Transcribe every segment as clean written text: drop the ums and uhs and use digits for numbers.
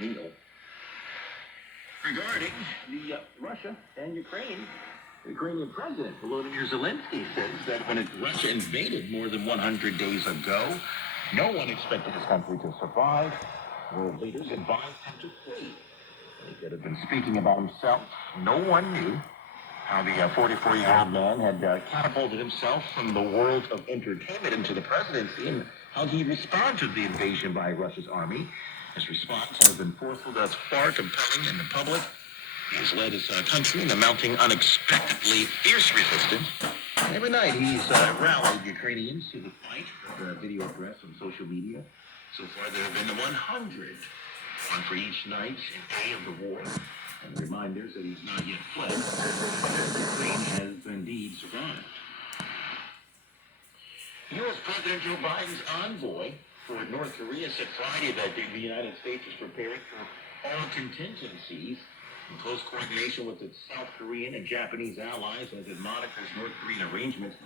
McNeil. Regarding Russia and Ukraine, the Ukrainian President Volodymyr Zelensky says that when Russia invaded more than 100 days ago, no one expected his country to survive. World leaders advised him to flee. He could have been speaking about himself. No one knew how the 44-year-old man had catapulted himself from the world of entertainment into the presidency and how he responded to the invasion by Russia's army. His response has been forceful, thus far compelling in the public. He has led his country in a mounting unexpectedly fierce resistance. Every night he's rallied Ukrainians to the fight with video address on social media. So far there have been 100, one for each night and day of the war, and reminders that he's not yet fled. Ukraine has indeed survived. U.S. President Joe Biden's envoy for North Korea said Friday that the United States is preparing for all contingencies in close coordination with its South Korean and Japanese allies as it monitors North Korean arrangements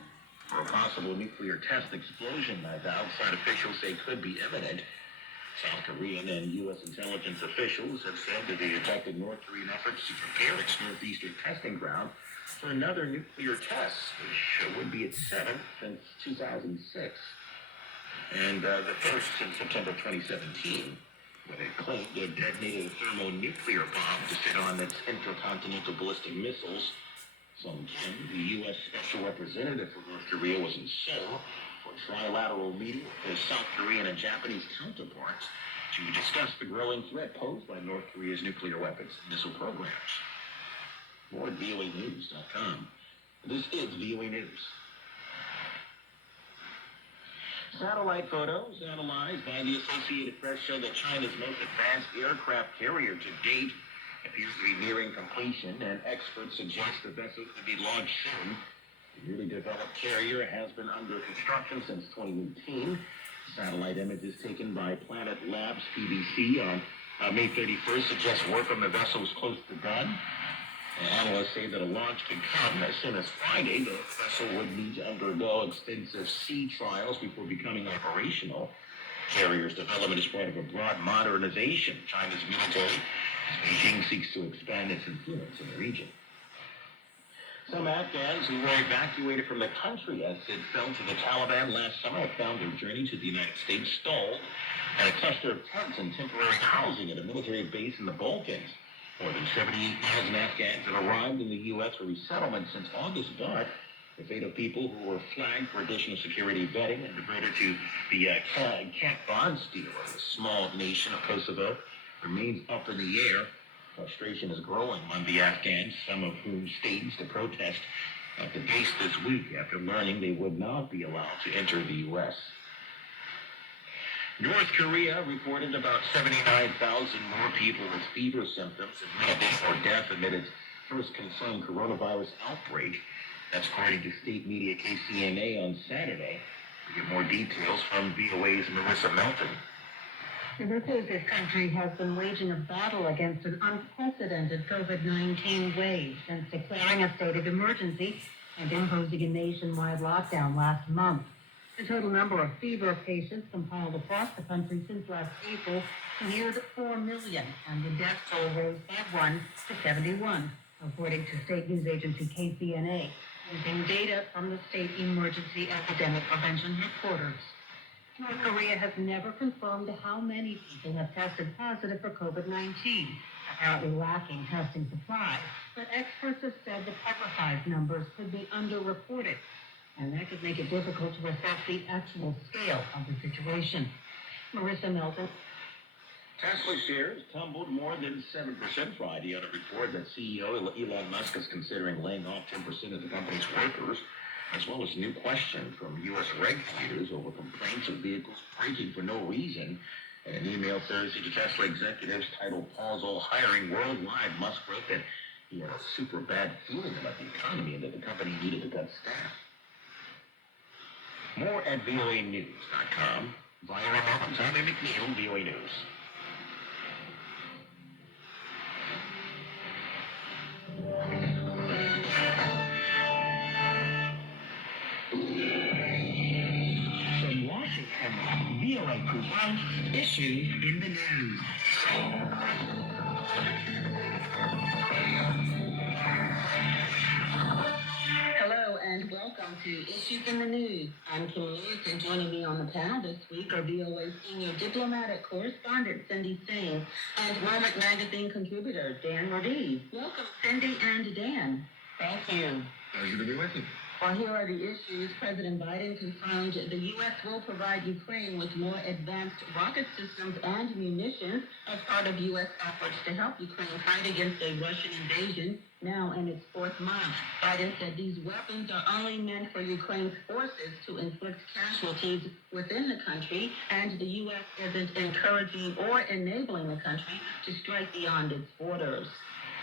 for a possible nuclear test explosion that outside officials say could be imminent. South Korean and U.S. intelligence officials have said that they detected North Korean efforts to prepare its northeastern testing ground for another nuclear test, which would be its seventh since 2006. And the first since September 2017, when it claimed it detonated a thermonuclear bomb to sit on its intercontinental ballistic missiles. Sung Kim, the U.S. Special Representative for North Korea, was in Seoul for a trilateral meeting with his South Korean and Japanese counterparts to discuss the growing threat posed by North Korea's nuclear weapons and missile programs. More at VOAnews.com. This is VOA News. Satellite photos analyzed by the Associated Press show that China's most advanced aircraft carrier to date appears to be nearing completion, and experts suggest the vessel could be launched soon. The newly developed carrier has been under construction since 2018. Satellite images taken by Planet Labs PBC on May 31st suggest work on the vessel was close to done. And analysts say that a launch could come as soon as Friday. The vessel would need to undergo extensive sea trials before becoming operational. Carrier's development is part of a broad modernization of China's military as Beijing seeks to expand its influence in the region. Some Afghans who were evacuated from the country as it fell to the Taliban last summer have found their journey to the United States stalled at a cluster of tents and temporary housing at a military base in the Balkans. More than 78,000 Afghans have arrived in the U.S. for resettlement since August, but the fate of people who were flagged for additional security vetting and diverted to the Camp Bond-Steel, the small nation of Kosovo, remains up in the air. Frustration is growing among the Afghans, some of whom staged a protest at the base this week after learning they would not be allowed to enter the U.S. North Korea reported about 79,000 more people with fever symptoms and death or death amid its first confirmed coronavirus outbreak. That's according to state media KCNA on Saturday. We get more details from VOA's Marissa Melton. This is this country has been waging a battle against an unprecedented COVID-19 wave since declaring a state of emergency and imposing a nationwide lockdown last month. The total number of fever patients compiled across the country since last April neared 4 million, and the death toll rose by 1 to 71, according to state news agency KCNA, using data from the State Emergency Epidemic Prevention Headquarters. North Korea has never confirmed how many people have tested positive for COVID-19, apparently lacking testing supplies, but experts have said the publicized numbers could be underreported, and that could make it difficult to assess the actual scale of the situation. Marissa Melton. Tesla shares tumbled more than 7% Friday on a report that CEO Elon Musk is considering laying off 10% of the company's workers, as well as new questions from U.S. regulators over complaints of vehicles braking for no reason. In an email Thursday to Tesla executives titled "Pause All Hiring Worldwide," Musk wrote that he had a super bad feeling about the economy and that the company needed to cut staff. More at VOAnews.com. Via remote, Tommy McNeil, VOA News. From Washington, VOA Satellite presents Issues in the News. Hello and welcome to Issues in the News. I'm Kim Lewis, and joining me on the panel this week are VOA senior diplomatic correspondent Cindy Singh and Moment Magazine contributor Dan Rodriguez. Welcome, Cindy and Dan. Thank you. Pleasure to be with you. Well, here are the issues. President Biden confirmed the U.S. will provide Ukraine with more advanced rocket systems and munitions as part of U.S. efforts to help Ukraine fight against a Russian invasion now in its fourth month. Biden said these weapons are only meant for Ukraine's forces to inflict casualties within the country, and the U.S. isn't encouraging or enabling the country to strike beyond its borders.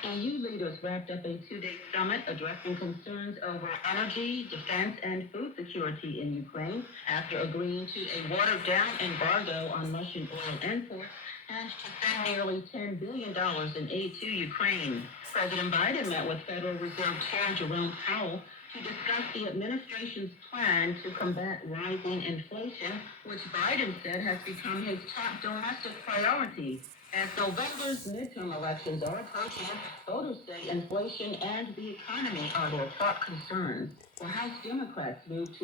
EU leaders wrapped up a two-day summit addressing concerns over energy, defense, and food security in Ukraine after agreeing to a watered-down embargo on Russian oil imports and to send nearly $10 billion in aid to Ukraine. President Biden met with Federal Reserve Chair Jerome Powell to discuss the administration's plan to combat rising inflation, which Biden said has become his top domestic priority. As November's midterm elections are approaching, voters say inflation and the economy are their top concerns. The House Democrats moved to